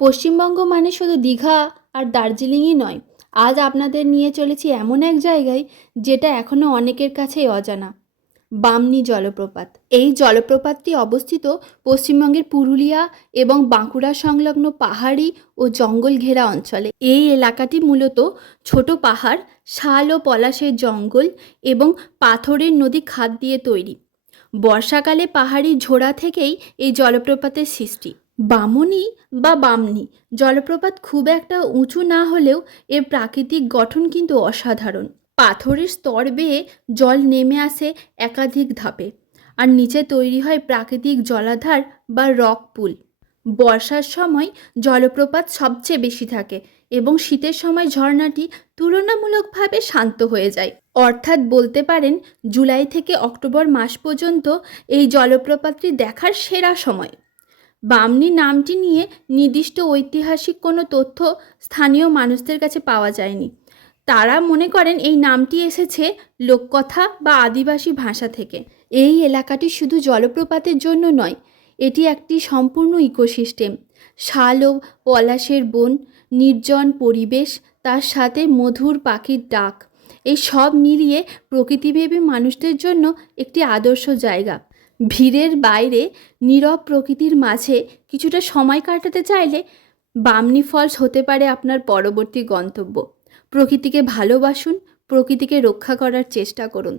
পশ্চিমবঙ্গ মানে শুধু দীঘা আর দার্জিলিংই নয়। আজ আপনাদের নিয়ে চলেছি এমন এক জায়গায় যেটা এখনও অনেকের কাছেই অজানা। বামনি জলপ্রপাত। এই জলপ্রপাতটি অবস্থিত পশ্চিমবঙ্গের পুরুলিয়া এবং বাঁকুড়া সংলগ্ন পাহাড়ি ও জঙ্গল ঘেরা অঞ্চলে। এই এলাকাটি মূলত ছোট পাহাড়, শাল ও পলাশের জঙ্গল এবং পাথরের নদী খাদ দিয়ে তৈরি। বর্ষাকালে পাহাড়ি ঝোড়া থেকেই এই জলপ্রপাতের সৃষ্টি। বামনি বা বামনি জলপ্রপাত খুব একটা উঁচু না হলেও এর প্রাকৃতিক গঠন কিন্তু অসাধারণ। পাথরের স্তর বেয়ে জল নেমে আসে একাধিক ধাপে, আর নিচে তৈরি হয় প্রাকৃতিক জলাধার বা রক পুল। বর্ষার সময় জলপ্রপাত সবচেয়ে বেশি থাকে এবং শীতের সময় ঝর্ণাটি তুলনামূলকভাবে শান্ত হয়ে যায়। অর্থাৎ বলতে পারেন জুলাই থেকে অক্টোবর মাস পর্যন্ত এই জলপ্রপাতটি দেখার সেরা সময়। বামনি নামটি নিয়ে নির্দিষ্ট ঐতিহাসিক কোনো তথ্য স্থানীয় মানুষদের কাছে পাওয়া যায়নি। তারা মনে করেন এই নামটি এসেছে লোককথা বা আদিবাসী ভাষা থেকে। এই এলাকাটি শুধু জলপ্রপাতের জন্য নয়, এটি একটি সম্পূর্ণ ইকোসিস্টেম। শাল ও পলাশের বন, নির্জন পরিবেশ, তার সাথে মধুর পাখির ডাক, এই সব মিলিয়ে প্রকৃতিপ্রেমী মানুষদের জন্য একটি আদর্শ জায়গা। ভিড়ের বাইরে নীরব প্রকৃতির মাঝে কিছুটা সময় কাটাতে চাইলে বামনি ফলস হতে পারে আপনার পরবর্তী গন্তব্য। প্রকৃতিকে ভালোবাসুন, প্রকৃতিকে রক্ষা করার চেষ্টা করুন।